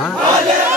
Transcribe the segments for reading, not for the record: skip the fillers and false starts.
Huh?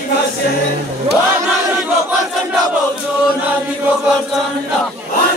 Negócio, नानीको प्रचण्ड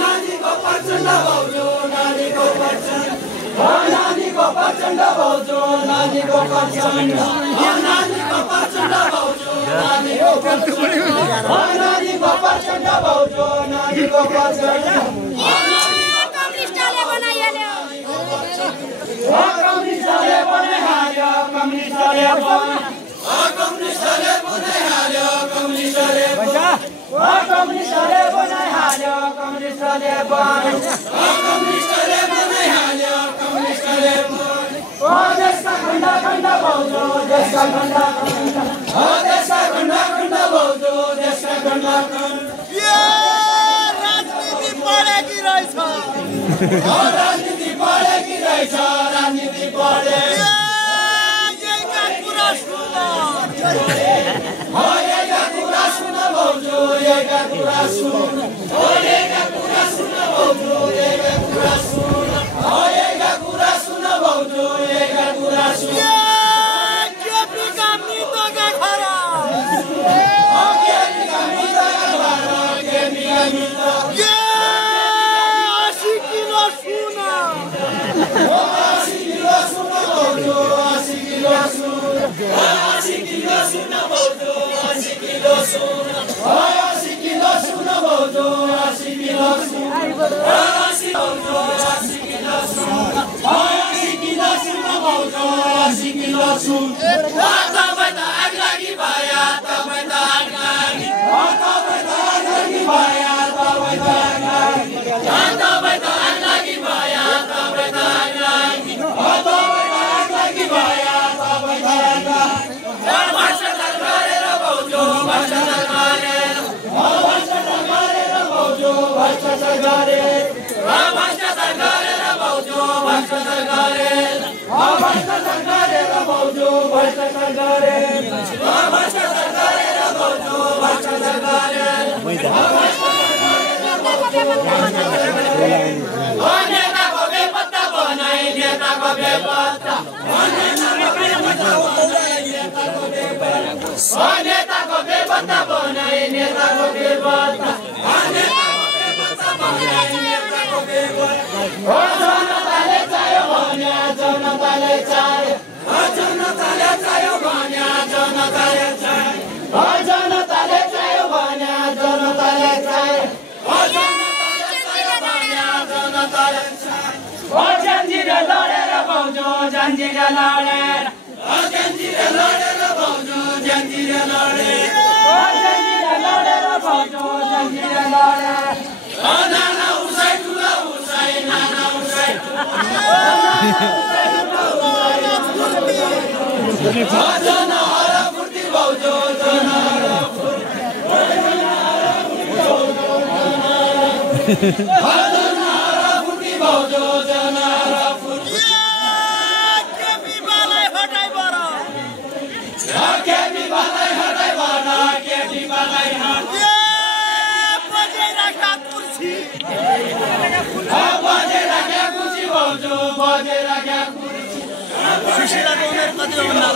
नानीको प्रचण्ड भाउजू नानीको प्रचण्ड नानीको प्रचण्ड भाउजू नानीको प्रचण्ड नानीको प्रचण्ड भाउजू नानीको प्रचण्ड नानीको प्रचण्ड भाउजू नानीको प्रचण्ड कम्युनिस्टले बनाइहाल्यो कम्युनिस्टले बनाइहाल्यो कम्युनिस्टले बनाइहाल्यो कम्युनिस्टले कम्युनिस्टले बनाइहाल्यो कम्युनिस्टले बनाइहाल्यो कम्युनिस्टले देशका खण्ड खण्ड भाउजू देशका खण्ड खण्ड देशका खण्ड खण्ड भाउजू देशका खण्ड खण्ड राजनीति पढेकी रहेछ राजनीति पढेकी रहेछ राजनीति पढे यहीका कुरा सुन यहीका कुरा सुन भाउजू यहीका कुरा सुन यहीका कुरा सुन भाउजू यहीका कुरा सुन यहीका कुरा सुन भाउजू यहीका कुरा सुन केपीका मितका खरा केपीका मितका खरा केपीका मित 80 किलो सुन 80 किलो सुन भाउजू 80 किलो सुन 80 किलो सुन भाउजू 80 किलो सुन 80 किलो सुन भाउजू 80 किलो सुन 80 भाउजू 80 किलो सुन 80 किलो सुन भाउजू 80 किलो सुन तपाईं त आग लागि भया तपाईं त आग लागि तपाईं त आग लागि भया तपाईं त आग लागि तपाईं त आग लागि भया तपाईं त आग लागि तपाईं त आग लागि भया तपाईं त आग लागि भ्रष्टाचार गरेर भाउजू भ्रष्टाचार गरेर भ्रष्टाचार गरेर भाउजू भ्रष्टाचार गरेर भ्रष्टाचार गरेर भाउजू भ्रष्टाचार गरेर भ्रष्टाचार गरेर भाउजू भ्रष्टाचार गरेर भ्रष्टाचार गरेर भाउजू भ्रष्टाचार गरेर नेताको बेपत्ता बनाई नेताको बेपत्ता नेताको बेपत्ता बनाई नेताको बेपत्ता जनताले चाह्यो भने जनताले चाह्यो जनताले चाह्यो भने जनताले चाह्यो जनताले चाह्यो भने जनताले चाह्यो जनताले चाह्यो जन्जिरे लडेर भाउजू जन्जिरे लडेर जन्जिरे लडेर भाउजू जन्जिरे लडेर जन्जिरे लडेर भाउजू जन्जिरे लडेर नाना उसै ठुलो उसै नाना उसै जनहर फुर्ती भाउजू जनहर फुर्ती भाउजू जनहर फुर्ती केपी बालाई हटाइ बर केपी बालाई हटाइ बर केपी बालाई हटाइ बजे राख्या कुर्सी बजे राख्या कुर्सी भाउजू बजे राख्या कुर्सी सुशीलाको उमेर कति हो भन्दा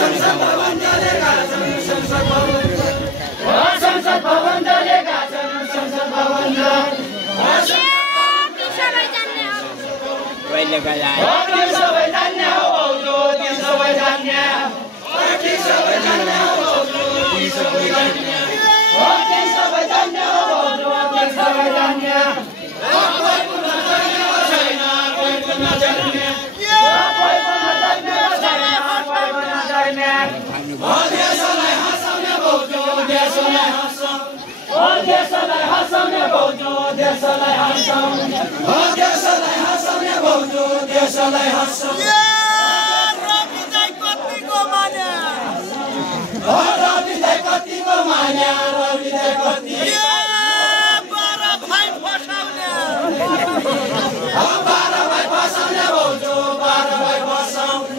संसद भवन त्यो सबै जान्ने हो भाउजू त्यो सबै जान्ने त्यो सबै जान्ने हो भाउजू त्यो सबै जान्ने त्यो सबै जान्ने हो भाउजू त्यो सबै जान्ने कोही पनि जान्ने छैन कोही पनि जान्ने कोही पनि जान्ने छैन कोही पनि जान्ने देशलाई हँसाउने भाउजू देशलाई हँसाउने देशलाई हँसाउने भाउजू देशलाई हँसाउने देशलाई हँसाउने भाउजू देशलाई हँसाउने रवि दाइ कतिको मान्या रवि दाइ कतिको मान्या रवि दाइ कति 12 भाइ फसाउने 12 भाइ फसाउने भाउजू 12 भाइ फसाउने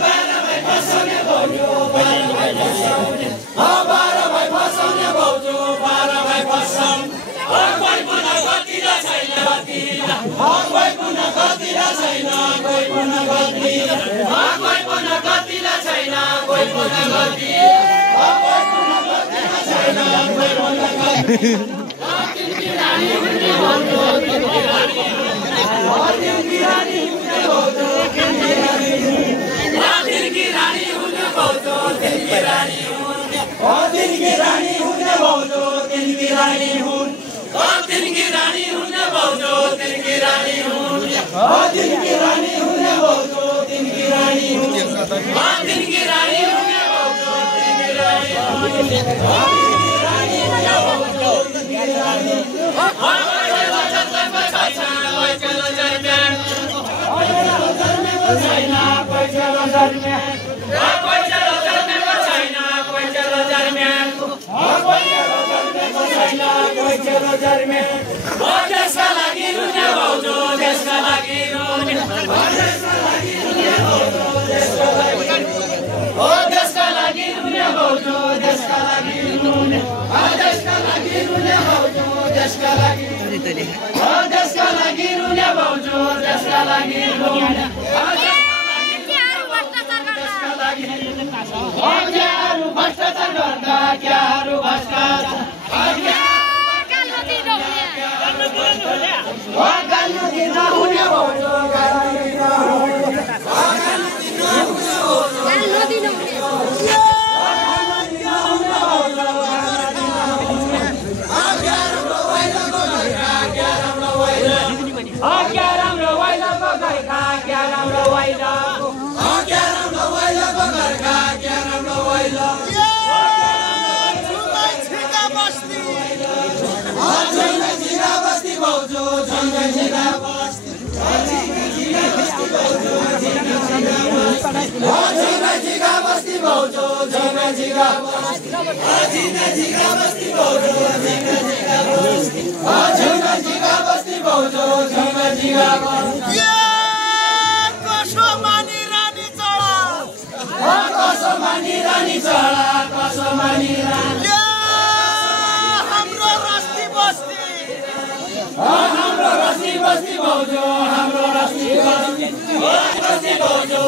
12 भाइ फसाउने भाउजू 12 भाइ फसाउने 12 भाइ फसाउने भाउजू 12 भाइ फसाउने कोही पनि गतिला छैन कोही पनि गतिला छैन कोही पनि गतिला कोही पनि गतिला छैन कोही पनि गतिला कोही पनि गतिला छैन कोही पनि गतिला तिनकी रानी हुने भाउजू तिनकी रानी तिनकी रानी हुने भाउजू तिनकी रानी तिनकी रानी हुने भाउजू तिनकी रानी तिनकी रानी हुने भाउजू तिनकी रानी हुन् तिनकी रानी हुने भाउजू तिनकी रानी हुन् तिनकी रानी हुने भाउजू तिनकी रानी हुन् तिनकी रानी हुने भाउजू तिनकी रानी तिनकी रानी हुने भाउजू तिनकी रानी देशका लागि रुने भाउजू देशका लागि रुने देशका लागि रुने भाउजू देशका लागि देशका लागि रुने भाउजू देशका लागि रुने देशका लागि रुने भाउजू देशका लागि देशका लागि रुने भाउजू देशका लागि रुने भ्रष्टाचार गर्दा क्याहरू भ्रष्टाचार गाल्नु दिन हुने भाउजू हाम्रो रस्ती बस्ती भाउजू हाम्रो रस्ती बस्ती भाउजू